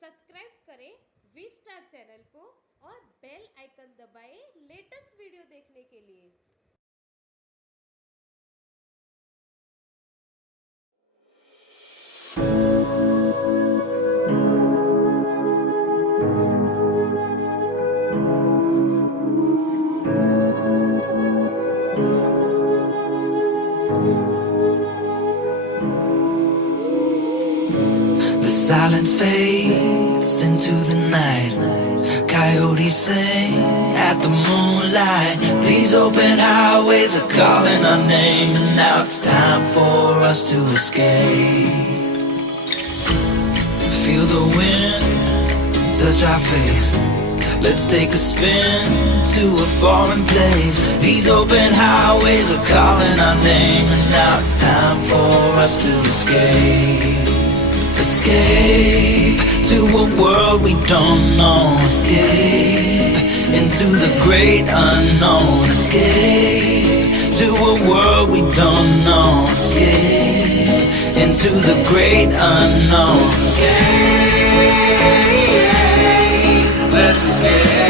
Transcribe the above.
Subscribe करें we star channel को और बेल आइकन दबाएं लेटेस्ट वीडियो देखने के लिए। The silence fades into the night. Coyotes sing at the moonlight. These open highways are calling our name, and now it's time for us to escape. Feel the wind touch our face. Let's take a spin to a foreign place. These open highways are calling our name, and now it's time for us to escape. Escape to a world we don't know. Escape into the great unknown. Escape to a world we don't know. Escape into the great unknown. Escape, let's escape.